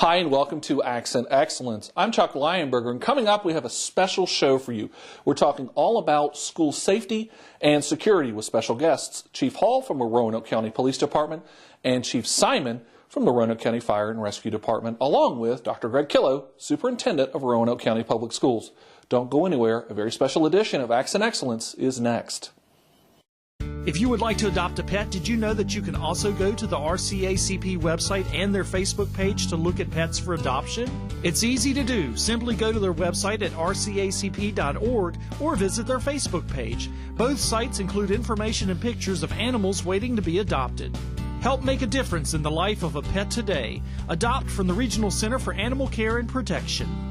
Hi, and welcome to Accent Excellence. I'm Chuck Lionberger, and coming up we have a special show for you. We're talking all about school safety and security with special guests, Chief Hall from the Roanoke County Police Department and Chief Simon from the Roanoke County Fire and Rescue Department, along with Dr. Greg Killow, Superintendent of Roanoke County Public Schools. Don't go anywhere. A very special edition of Accent Excellence is next. If you would like to adopt a pet, did you know that you can also go to the RCACP website and their Facebook page to look at pets for adoption? It's easy to do. Simply go to their website at rcacp.org or visit their Facebook page. Both sites include information and pictures of animals waiting to be adopted. Help make a difference in the life of a pet today. Adopt from the Regional Center for Animal Care and Protection.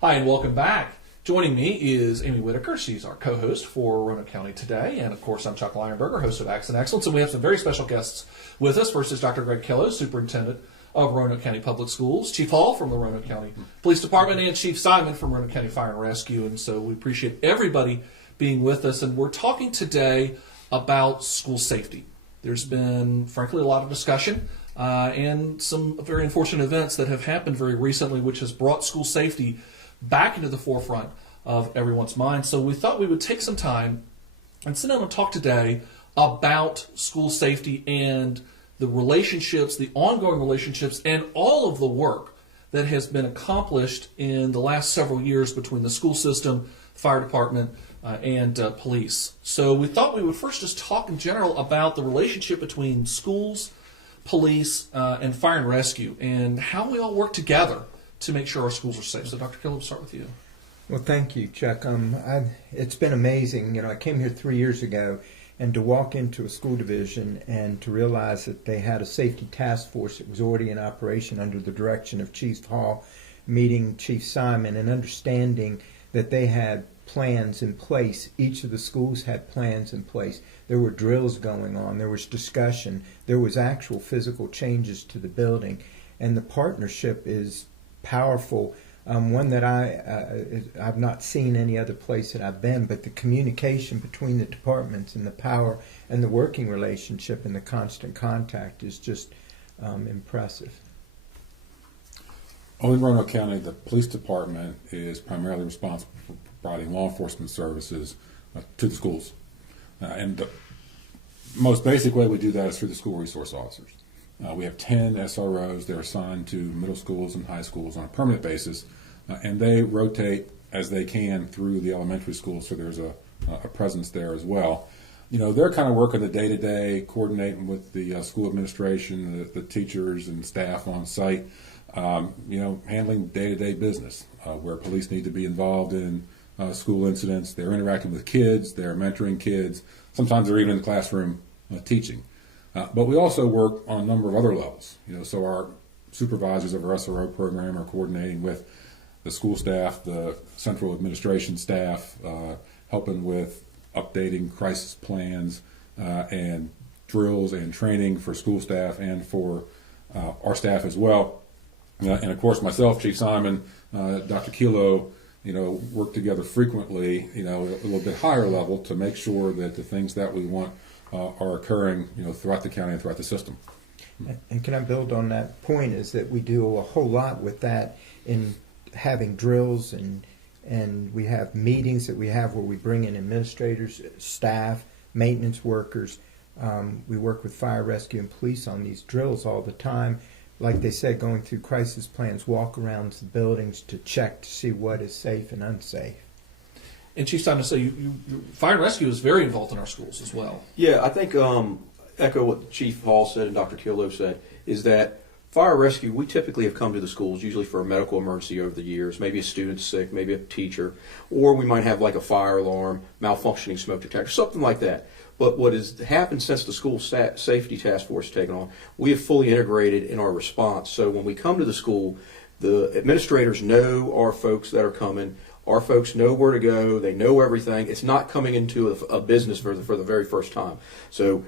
Hi, and welcome back. Joining me is Amy Whitaker. She's our co-host for Roanoke County Today. And, of course, I'm Chuck Lionberger, host of Accent Excellence. And we have some very special guests with us. First is Dr. Greg Killow, Superintendent of Roanoke County Public Schools, Chief Hall from the Roanoke County Police Department, and Chief Simon from Roanoke County Fire and Rescue. And so we appreciate everybody being with us. And we're talking today about school safety. There's been, frankly, a lot of discussion and some very unfortunate events that have happened very recently, which has brought school safety back into the forefront of everyone's mind. So we thought we would take some time and sit down and talk today about school safety and the relationships, the ongoing relationships, and all of the work that has been accomplished in the last several years between the school system, fire department, and police. So we thought we would first just talk in general about the relationship between schools, police, and fire and rescue, and how we all work together to make sure our schools are safe. So, Dr. Killow, we'll start with you. Well, thank you, Chuck. It's been amazing. I came here 3 years ago, and to walk into a school division and to realize that they had a safety task force that was already in operation under the direction of Chief Hall, meeting Chief Simon, and understanding that they had plans in place. Each of the schools had plans in place. There were drills going on. There was discussion. There was actual physical changes to the building. And the partnership is powerful, one that I've not seen any other place that I've been, but the communication between the departments and the power and the working relationship and the constant contact is just impressive. In Roanoke County, the police department is primarily responsible for providing law enforcement services to the schools. And the most basic way we do that is through the school resource officers. We have 10 SROs. They're assigned to middle schools and high schools on a permanent basis, and they rotate as they can through the elementary schools, so there's a presence there as well. They're kind of working the day-to-day, coordinating with the school administration, the teachers and staff on site, handling day-to-day business where police need to be involved in school incidents. They're interacting with kids. They're mentoring kids. Sometimes they're even in the classroom teaching. But we also work on a number of other levels. So our supervisors of our SRO program are coordinating with the school staff, the central administration staff, helping with updating crisis plans and drills and training for school staff and for our staff as well. And of course, myself, Chief Simon, Dr. Killow, work together frequently, a little bit higher level to make sure that the things that we want are occurring, throughout the county and throughout the system. And can I build on that point, is that we do a whole lot with that in having drills and we have meetings that we have where we bring in administrators, staff, maintenance workers. We work with fire, rescue, and police on these drills all the time. Like they said, going through crisis plans, walk around the buildings to check to see what is safe and unsafe. And Chief Simon, so fire and rescue is very involved in our schools as well. Yeah, I think echo what Chief Hall said and Dr. Killow said, is that fire rescue, we typically have come to the schools usually for a medical emergency over the years, maybe a student's sick, maybe a teacher, or we might have like a fire alarm, malfunctioning smoke detector, something like that. But what has happened since the school safety task force has taken on, we have fully integrated in our response. So when we come to the school, the administrators know our folks that are coming. Our folks know where to go. They know everything. It's not coming into a business for the very first time. So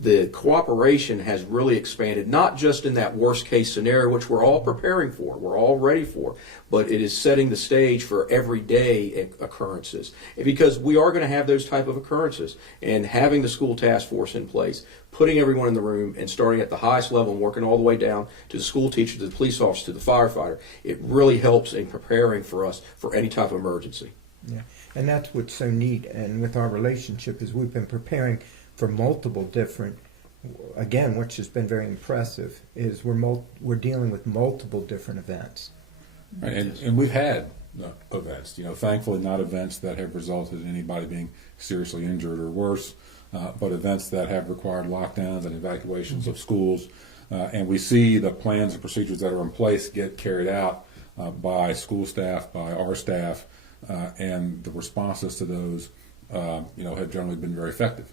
the cooperation has really expanded, not just in that worst case scenario, which we're all preparing for, we're all ready for, but it is setting the stage for everyday occurrences. Because we are going to have those type of occurrences, and having the school task force in place, putting everyone in the room and starting at the highest level and working all the way down to the school teacher, to the police officer, to the firefighter, it really helps in preparing for us for any type of emergency. Yeah, and that's what's so neat. And with our relationship is we've been preparing for multiple different, again, which has been very impressive, is we're dealing with multiple different events. Right, and we've had events, thankfully not events that have resulted in anybody being seriously injured or worse, but events that have required lockdowns and evacuations of schools. And we see the plans and procedures that are in place get carried out by school staff, by our staff, and the responses to those, have generally been very effective.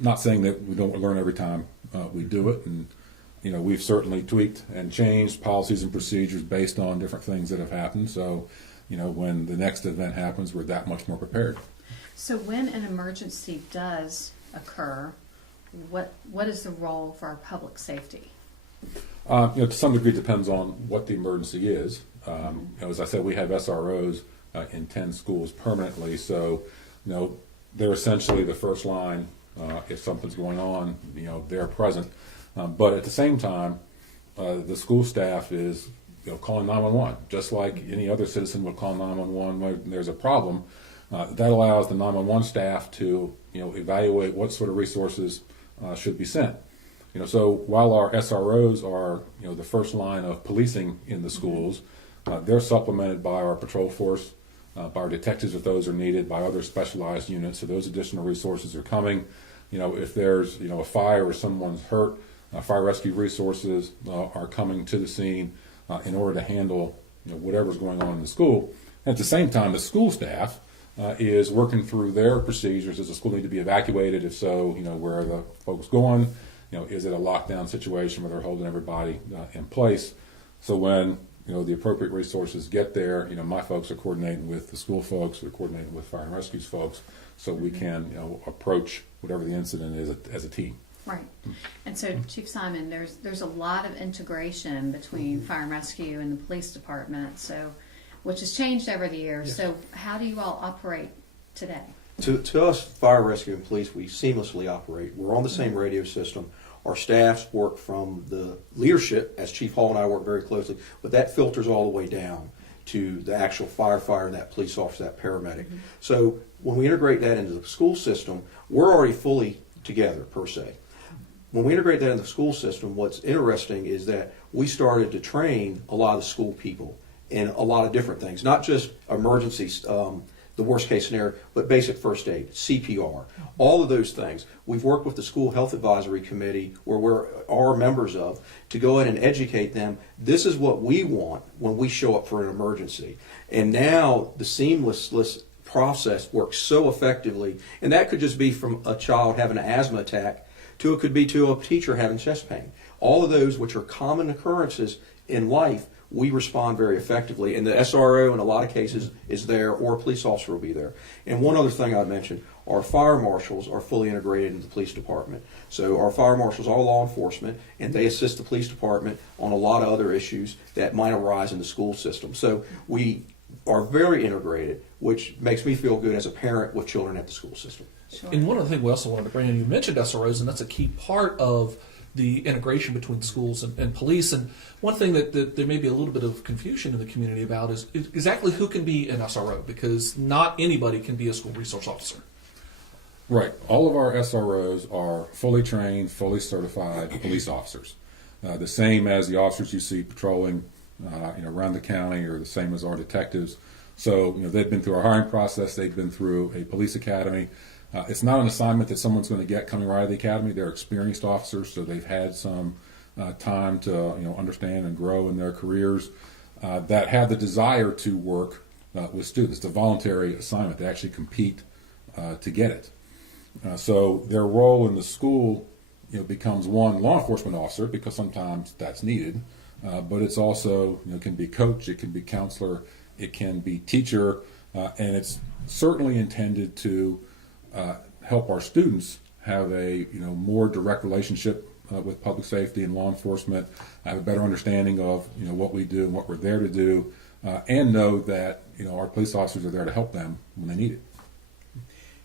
Not saying that we don't learn every time we do it, and we've certainly tweaked and changed policies and procedures based on different things that have happened. So, when the next event happens, we're that much more prepared. So, when an emergency does occur, what is the role for our public safety? To some degree, it depends on what the emergency is. As I said, we have SROs in 10 schools permanently, so they're essentially the first line. If something's going on, they're present. But at the same time, the school staff is calling 911, just like any other citizen would call 911 when there's a problem. That allows the 911 staff to evaluate what sort of resources should be sent. So while our SROs are the first line of policing in the schools, they're supplemented by our patrol force, by our detectives if those are needed, by other specialized units. So those additional resources are coming. If there's a fire or someone's hurt, fire rescue resources are coming to the scene in order to handle whatever's going on in the school. And at the same time, the school staff is working through their procedures. Does the school need to be evacuated? If so, where are the folks going? Is it a lockdown situation where they're holding everybody in place? So when the appropriate resources get there, my folks are coordinating with the school folks, they're coordinating with fire and rescue folks, so we can approach whatever the incident is as a team. Right. And so, Chief Simon, there's a lot of integration between fire and rescue and the police department, so which has changed over the years. Yes. So how do you all operate today? To us, fire, rescue, and police, we seamlessly operate. We're on the same radio system. Our staffs work from the leadership, as Chief Hall and I work very closely, but that filters all the way down to the actual firefighter, that police officer, that paramedic. Mm-hmm. So when we integrate that into the school system, we're already fully together, per se. When we integrate that in the school system, what's interesting is that we started to train a lot of the school people in a lot of different things, not just emergencies, the worst case scenario, but basic first aid, CPR, all of those things. We've worked with the School Health Advisory Committee, where we're members of, to go in and educate them. This is what we want when we show up for an emergency. And now the seamless process works so effectively, and that could just be from a child having an asthma attack to it could be to a teacher having chest pain. All of those, which are common occurrences in life, we respond very effectively, and the SRO in a lot of cases is there, or a police officer will be there. And one other thing I'd mention, our fire marshals are fully integrated into the police department. So our fire marshals are law enforcement, and they assist the police department on a lot of other issues that might arise in the school system. So we are very integrated, which makes me feel good as a parent with children at the school system. Sure. And one other thing we also wanted to bring in, you mentioned SROs, and that's a key part of the integration between schools and police. And one thing that there may be a little bit of confusion in the community about is exactly who can be an SRO, because not anybody can be a school resource officer. Right. All of our SROs are fully trained, fully certified police officers. The same as the officers you see patrolling around the county, or the same as our detectives. So they've been through our hiring process. They've been through a police academy. It's not an assignment that someone's going to get coming right out of the academy. They're experienced officers, so they've had some time to understand and grow in their careers, that have the desire to work with students. It's a voluntary assignment. They actually compete to get it. So their role in the school becomes one, law enforcement officer, because sometimes that's needed, but it's also can be coach, it can be counselor, it can be teacher, and it's certainly intended to help our students have a more direct relationship with public safety and law enforcement, have a better understanding of what we do and what we're there to do, and know that our police officers are there to help them when they need it.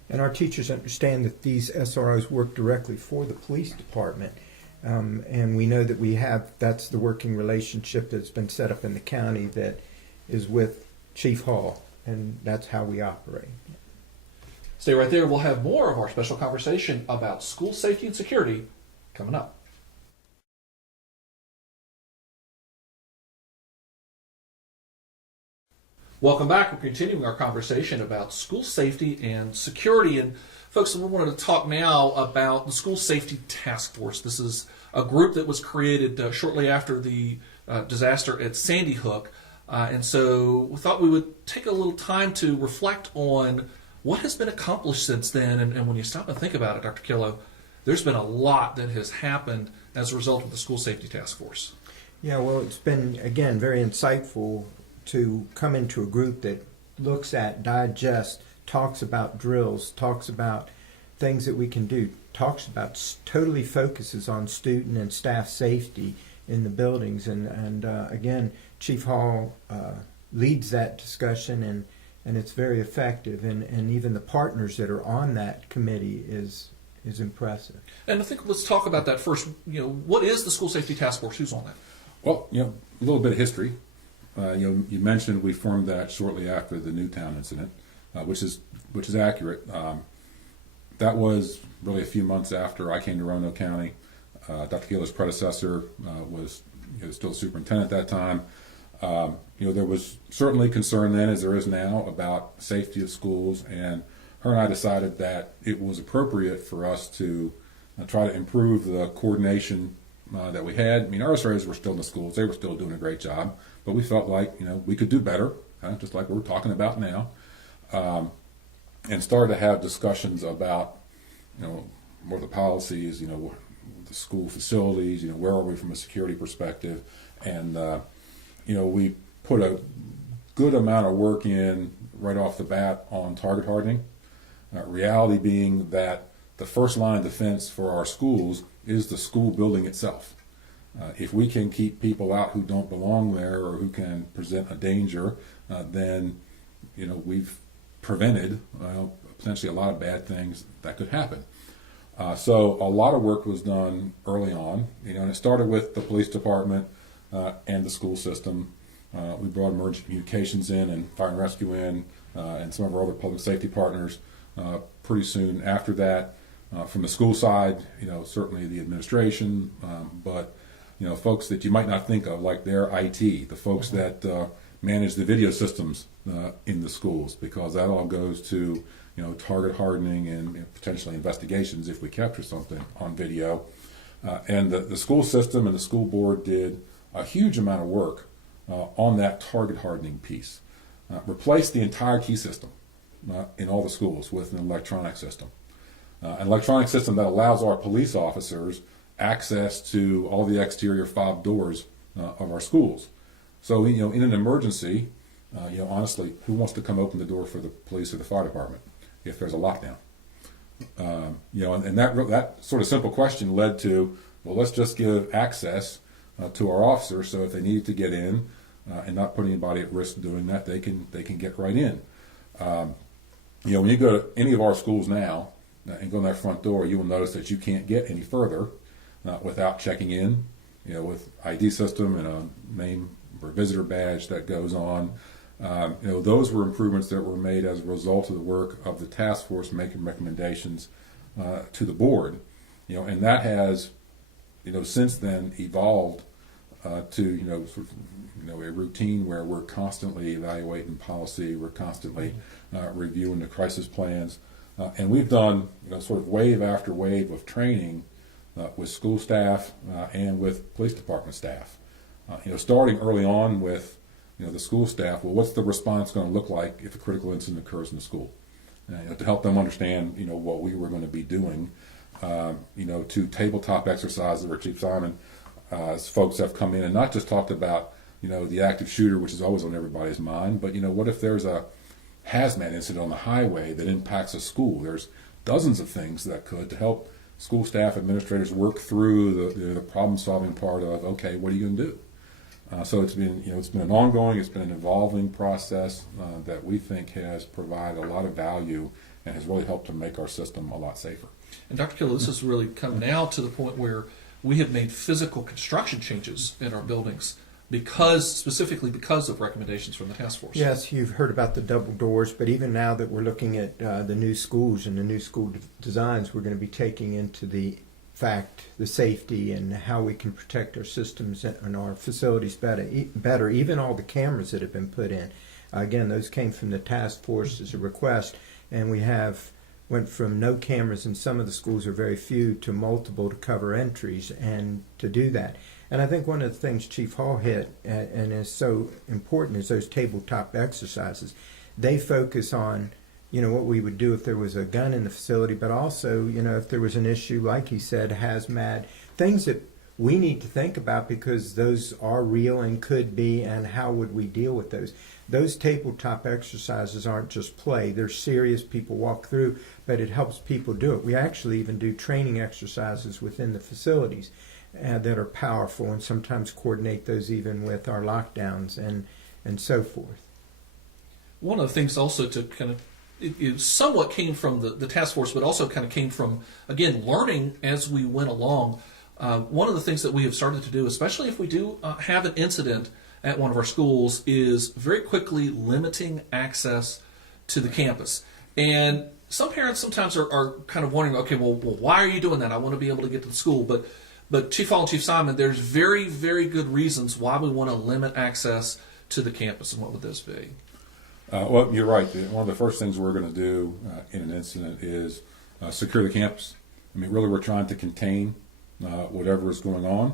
And our teachers understand that these SROs work directly for the police department. And we know that that's the working relationship that's been set up in the county that is with Chief Hall, and that's how we operate. Stay right there. We'll have more of our special conversation about school safety and security coming up. Welcome back. We're continuing our conversation about school safety and security. And folks, we wanted to talk now about the School Safety Task Force. This is a group that was created shortly after the disaster at Sandy Hook. And so we thought we would take a little time to reflect on what has been accomplished since then. And when you stop and think about it, Dr. Killow, there's been a lot that has happened as a result of the School Safety Task Force. Yeah, well, it's been, again, very insightful to come into a group that looks at, digests, talks about drills, talks about things that we can do, totally focuses on student and staff safety in the buildings. And again, Chief Hall leads that discussion, and it's very effective. And even the partners that are on that committee is impressive. And I think let's talk about that first. What is the School Safety Task Force? Who's on that? Well, a little bit of history. You mentioned we formed that shortly after the Newtown incident, which is accurate. That was really a few months after I came to Roanoke County. Dr. Keeler's predecessor was still superintendent at that time. There was certainly concern then, as there is now, about safety of schools, and her and I decided that it was appropriate for us to try to improve the coordination that we had. I mean, our SROs were still in the schools; they were still doing a great job, but we felt like we could do better, just like we're talking about now, and started to have discussions about more the policies, the school facilities, where are we from a security perspective, and we put a good amount of work in right off the bat on target hardening. Reality being that the first line of defense for our schools is the school building itself. If we can keep people out who don't belong there or who can present a danger, then we've prevented potentially a lot of bad things that could happen. So a lot of work was done early on, and it started with the police department and the school system. We brought emergency communications in and fire and rescue in, and some of our other public safety partners pretty soon after that. From the school side, certainly the administration, but folks that you might not think of, like their IT, the folks that manage the video systems in the schools, because that all goes to target hardening and potentially investigations if we capture something on video. And the school system and the school board did a huge amount of work on that target hardening piece. Replaced the entire key system in all the schools with an electronic system. An electronic system that allows our police officers access to all the exterior fob doors of our schools. So, in an emergency, honestly, who wants to come open the door for the police or the fire department if there's a lockdown? And that sort of simple question led to, well, let's just give access to our officers, so if they need to get in and not put anybody at risk doing that, they can get right in. When you go to any of our schools now and go in that front door, you will notice that you can't get any further without checking in, with ID system and a name or visitor badge that goes on. Those were improvements that were made as a result of the work of the task force making recommendations to the board, and that has, since then evolved to, a routine where we're constantly evaluating policy, we're constantly reviewing the crisis plans, and we've done, sort of wave after wave of training with school staff and with police department staff. Starting early on with, the school staff. Well, what's the response going to look like if a critical incident occurs in the school? To help them understand, what we were going to be doing. To tabletop exercises where Chief Simon, folks have come in and not just talked about, the active shooter, which is always on everybody's mind, but what if there's a hazmat incident on the highway that impacts a school? There's dozens of things that could to help school staff, administrators work through the problem-solving part of, okay, what are you going to do? So it's been an ongoing, it's been an evolving process that we think has provided a lot of value and has really helped to make our system a lot safer. And Dr. Killow, this has really come now to the point where we have made physical construction changes in our buildings specifically because of recommendations from the task force. Yes, you've heard about the double doors, but even now that we're looking at the new schools and the new school designs, we're going to be taking into the safety and how we can protect our systems and our facilities better. Even all the cameras that have been put in. Again, those came from the task force as a request, and we went from no cameras in some of the schools, or very few, to multiple to cover entries and to do that. And I think one of the things Chief Hall hit and is so important is those tabletop exercises. They focus on, what we would do if there was a gun in the facility, but also, if there was an issue, like he said, hazmat, things that we need to think about because those are real and could be, and how would we deal with those? Those tabletop exercises aren't just play. They're serious. People walk through, but it helps people do it. We actually even do training exercises within the facilities that are powerful, and sometimes coordinate those even with our lockdowns and so forth. One of the things also to kind of, it somewhat came from the task force, but also kind of came from, again, learning as we went along. One of the things that we have started to do, especially if we do have an incident at one of our schools, is very quickly limiting access to the campus. And some parents sometimes are kind of wondering, okay, well, why are you doing that? I want to be able to get to the school. But Chief Hall and Chief Simon, there's very, very good reasons why we want to limit access to the campus. And what would those be? Well, you're right. One of the first things we're going to do in an incident is secure the campus. I mean, really, we're trying to contain whatever is going on.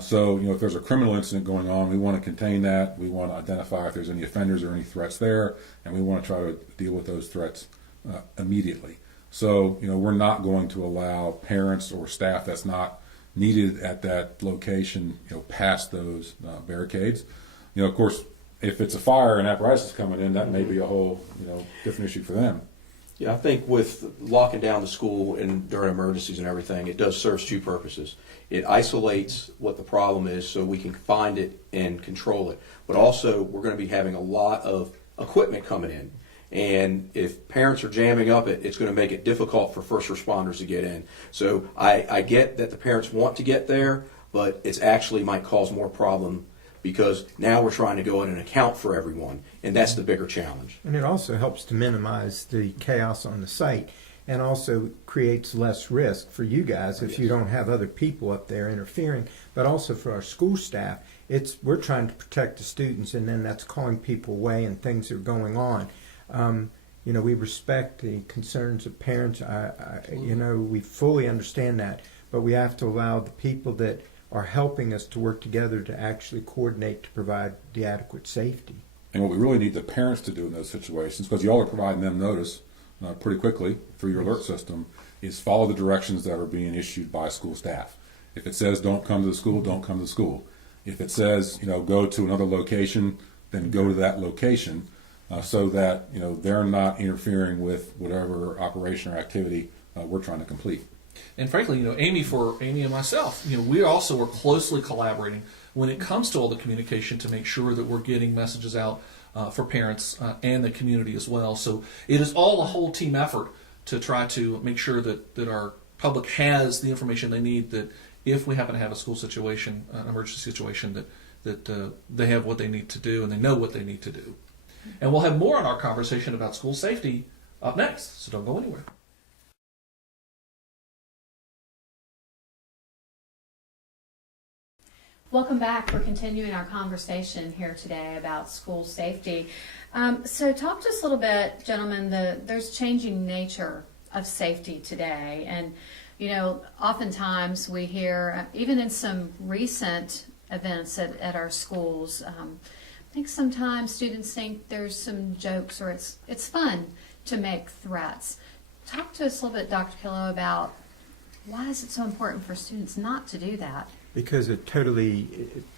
So, if there's a criminal incident going on, we want to contain that. We want to identify if there's any offenders or any threats there, and we want to try to deal with those threats immediately. So, we're not going to allow parents or staff that's not needed at that location, past those barricades. Of course, if it's a fire and apparatus is coming in, that may be a whole, different issue for them. Yeah, I think with locking down the school and during emergencies and everything, it does serve two purposes. It isolates what the problem is so we can find it and control it. But also, we're going to be having a lot of equipment coming in. And if parents are jamming up it's going to make it difficult for first responders to get in. So I get that the parents want to get there, but it actually might cause more problem because now we're trying to go in and account for everyone, and that's the bigger challenge. And it also helps to minimize the chaos on the site, and also creates less risk for you guys if you don't have other people up there interfering, but also for our school staff. We're trying to protect the students, and then that's calling people away and things are going on. We respect the concerns of parents. We fully understand that, but we have to allow the people that are helping us to work together to actually coordinate to provide the adequate safety. And what we really need the parents to do in those situations, because y'all are providing them notice pretty quickly through your alert system, is follow the directions that are being issued by school staff. If it says don't come to the school, don't come to the school. If it says go to another location, then go to that location, so that they're not interfering with whatever operation or activity we're trying to complete. And frankly, Amy and myself, we also are closely collaborating when it comes to all the communication to make sure that we're getting messages out for parents and the community as well. So it is all a whole team effort to try to make sure that our public has the information they need, that if we happen to have a school situation, an emergency situation, that they have what they need to do and they know what they need to do. And we'll have more on our conversation about school safety up next, so don't go anywhere. Welcome back. We're continuing our conversation here today about school safety. So talk to us a little bit, gentlemen, there's changing nature of safety today. And, oftentimes we hear, even in some recent events at our schools, I think sometimes students think there's some jokes or it's fun to make threats. Talk to us a little bit, Dr. Killow, about why is it so important for students not to do that? Because it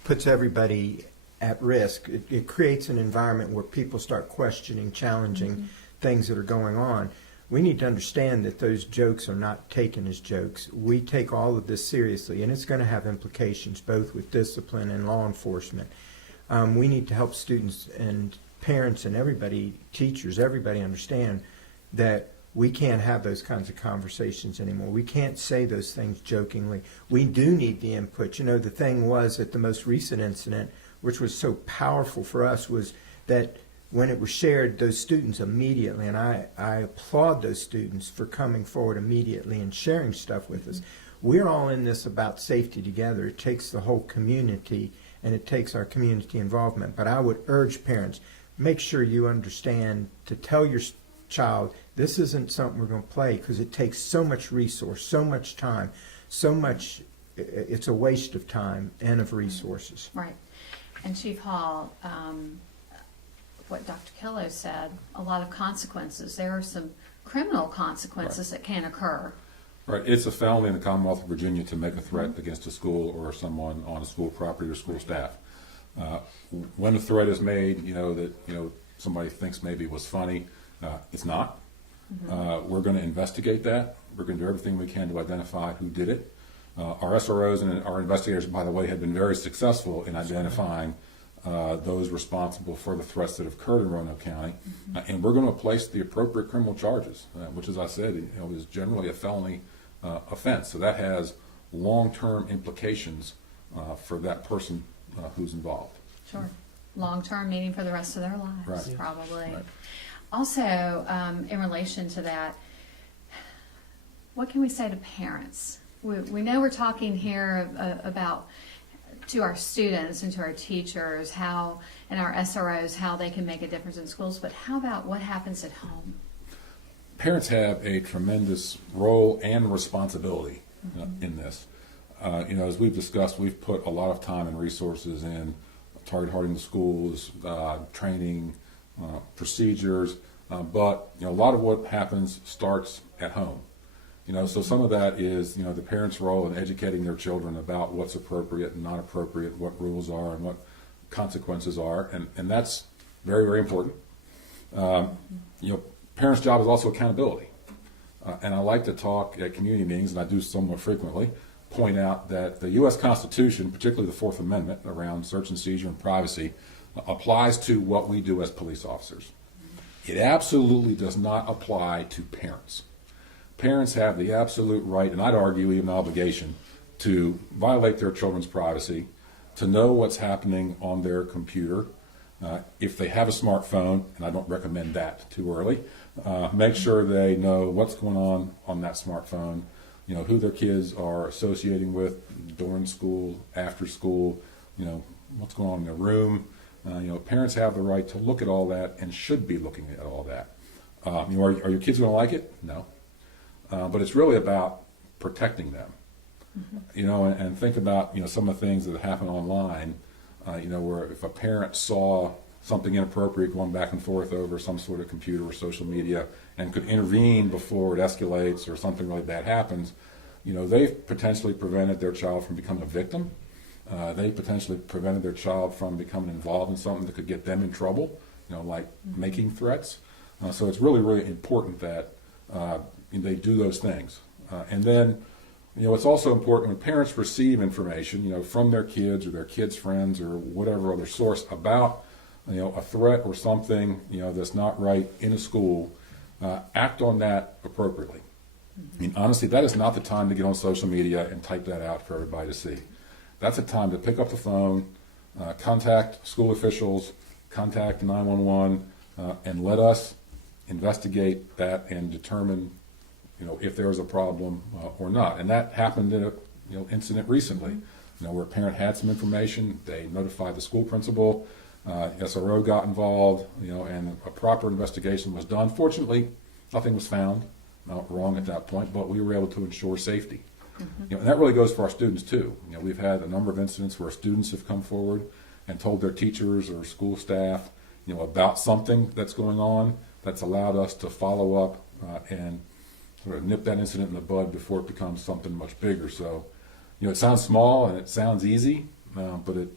puts everybody at risk. It creates an environment where people start questioning, challenging things that are going on. we need to understand that those jokes are not taken as jokes. We take all of this seriously, and it's going to have implications both with discipline and law enforcement. We need to help students and parents and everybody, teachers, everybody understand that we can't have those kinds of conversations anymore. We can't say those things jokingly. We do need the input. You know, the thing was that the most recent incident, which was so powerful for us, was that when it was shared, those students immediately, and I applaud those students for coming forward immediately and sharing stuff with us. We're all in this about safety together. It takes the whole community, and it takes our community involvement. But I would urge parents, make sure you understand to tell your child, this isn't something we're going to play, because it takes so much resource, so much time, so much, it's a waste of time and of resources. Right. And Chief Hall, what Dr. Kello said, a lot of consequences. There are some criminal consequences that can occur. Right. It's a felony in the Commonwealth of Virginia to make a threat against a school or someone on a school property or school staff. When a threat is made, that somebody thinks maybe it was funny, it's not. We're going to investigate that. We're going to do everything we can to identify who did it. Our SROs and our investigators, by the way, have been very successful in identifying those responsible for the threats that have occurred in Roanoke County, and we're going to place the appropriate criminal charges, which, as I said, is generally a felony offense. So that has long-term implications for that person who's involved. Sure. Long-term, meaning for the rest of their lives, Right. probably. Right. Also, in relation to that, what can we say to parents? We know we're talking here about to our students and to our teachers how, and our SROs, how they can make a difference in schools, but how about what happens at home? Parents have a tremendous role and responsibility in this. As we've discussed, we've put a lot of time and resources in target hardening the schools, training, procedures, but a lot of what happens starts at home. So some of that is, the parents' role in educating their children about what's appropriate and not appropriate, what rules are and what consequences are, and that's very, very important. Parents' job is also accountability. And I like to talk at community meetings, and I do somewhat frequently, point out that the U.S. Constitution, particularly the Fourth Amendment around search and seizure and privacy, applies to what we do as police officers. It absolutely does not apply to parents. Parents have the absolute right, and I'd argue even obligation, to violate their children's privacy, to know what's happening on their computer. If they have a smartphone, and I don't recommend that too early, make sure they know what's going on that smartphone, who their kids are associating with during school, after school, what's going on in their room. Parents have the right to look at all that and should be looking at all that. Are your kids going to like it? No. But it's really about protecting them, and think about, some of the things that happen online, where if a parent saw something inappropriate going back and forth over some sort of computer or social media and could intervene before it escalates or something really bad happens, they've potentially prevented their child from becoming a victim. They potentially prevented their child from becoming involved in something that could get them in trouble, like making threats. So it's really, really important that they do those things. And then, it's also important when parents receive information, from their kids or their kids' friends or whatever other source about, a threat or something, that's not right in a school, act on that appropriately. I mean, honestly, that is not the time to get on social media and type that out for everybody to see. That's a time to pick up the phone, contact school officials, contact 911, and let us investigate that and determine, if there was a problem or not. And that happened in a incident recently, where a parent had some information, they notified the school principal, SRO got involved, and a proper investigation was done. Fortunately, nothing was found wrong at that point, but we were able to ensure safety. And that really goes for our students too. We've had a number of incidents where students have come forward and told their teachers or school staff, about something that's going on that's allowed us to follow up and sort of nip that incident in the bud before it becomes something much bigger. So, it sounds small and it sounds easy, but it,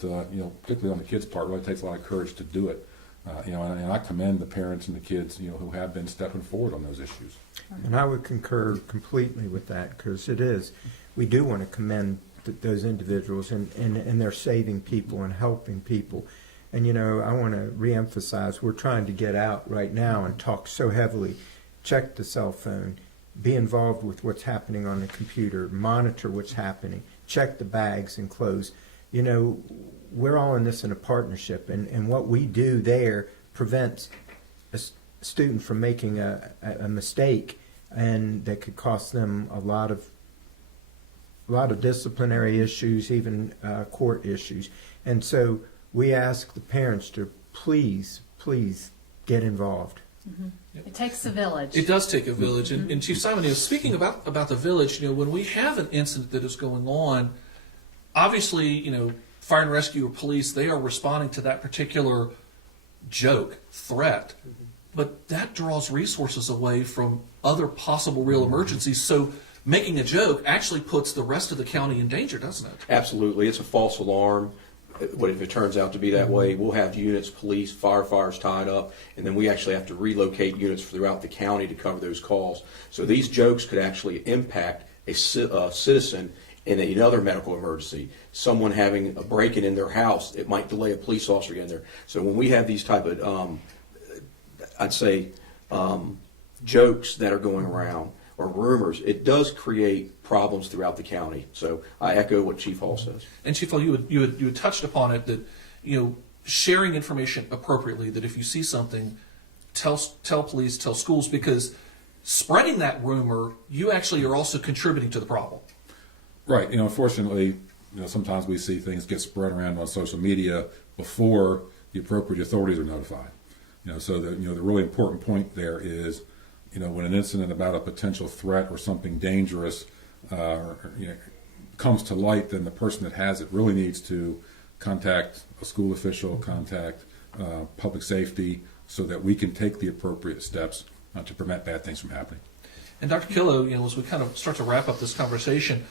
particularly on the kids' part, really takes a lot of courage to do it. And I commend the parents and the kids, who have been stepping forward on those issues. And I would concur completely with that, because we do want to commend those individuals, and they're saving people and helping people. And, I want to reemphasize, we're trying to get out right now and talk so heavily. Check the cell phone, be involved with what's happening on the computer, monitor what's happening, check the bags and clothes. We're all in this in a partnership, and what we do there prevents a student from making a mistake, and that could cost them a lot of disciplinary issues, even court issues. And so we ask the parents to please get involved. Mm-hmm. Yep. It takes a village. It does take a village. Mm-hmm. And Chief Simon, speaking about the village, when we have an incident that is going on, obviously, fire and rescue or police, they are responding to that particular joke, threat. Mm-hmm. But that draws resources away from other possible real emergencies. So making a joke actually puts the rest of the county in danger, doesn't it? Absolutely. It's a false alarm. What if it turns out to be that way? We'll have units, police, firefighters tied up, and then we actually have to relocate units throughout the county to cover those calls. So these jokes could actually impact a citizen in another medical emergency. Someone having a break-in in their house, it might delay a police officer getting there. So when we have these type of, jokes that are going around, or rumors, it does create problems throughout the county. So I echo what Chief Hall says. And Chief Hall, you had touched upon it, that sharing information appropriately. That if you see something, tell police, tell schools, because spreading that rumor, you actually are also contributing to the problem. Right. Unfortunately, sometimes we see things get spread around on social media before the appropriate authorities are notified. So the really important point there is, when an incident about a potential threat or something dangerous comes to light, then the person that has it really needs to contact a school official, contact public safety, so that we can take the appropriate steps to prevent bad things from happening. And Dr. Killow, as we kind of start to wrap up this conversation,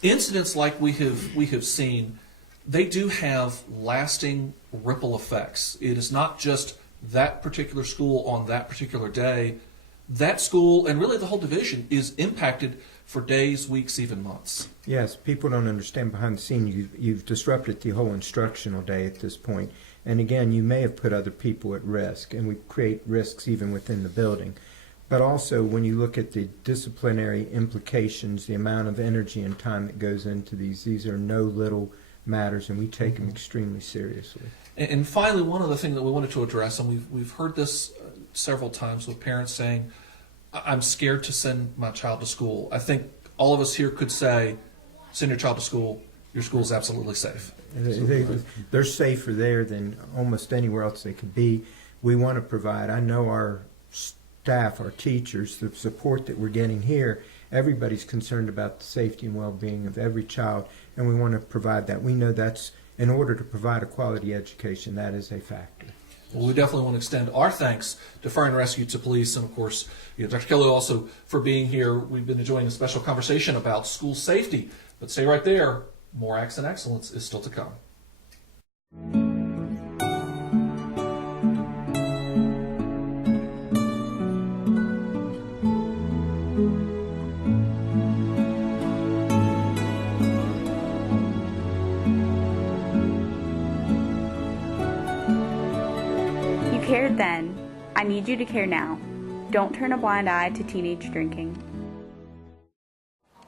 incidents like we have seen, they do have lasting ripple effects. It is not just that particular school on that particular day. That school, and really the whole division, is impacted for days, weeks, even months. Yes, people don't understand behind the scene. You've disrupted the whole instructional day at this point. And again, you may have put other people at risk, and we create risks even within the building. But also, when you look at the disciplinary implications, the amount of energy and time that goes into these are no little matters, and we take them extremely seriously. And finally, one other thing that we wanted to address, and we've heard this several times with parents saying, I'm scared to send my child to school. I think all of us here could say, send your child to school. Your school is absolutely safe. They're safer there than almost anywhere else they could be. We want to provide, I know our staff, our teachers, the support that we're getting here, everybody's concerned about the safety and well-being of every child, and we want to provide that. We know that's, in order to provide a quality education, that is a factor. Well, we definitely want to extend our thanks to Fire and Rescue, to police, and of course, Dr. Kelly also for being here. We've been enjoying a special conversation about school safety. But stay right there. More Accent Excellence is still to come. Cared then. I need you to care now. Don't turn a blind eye to teenage drinking.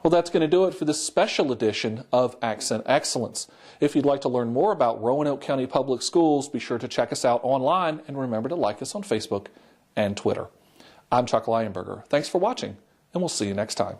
Well, that's going to do it for this special edition of Accent Excellence. If you'd like to learn more about Roanoke County Public Schools, be sure to check us out online, and remember to like us on Facebook and Twitter. I'm Chuck Lionberger. Thanks for watching, and we'll see you next time.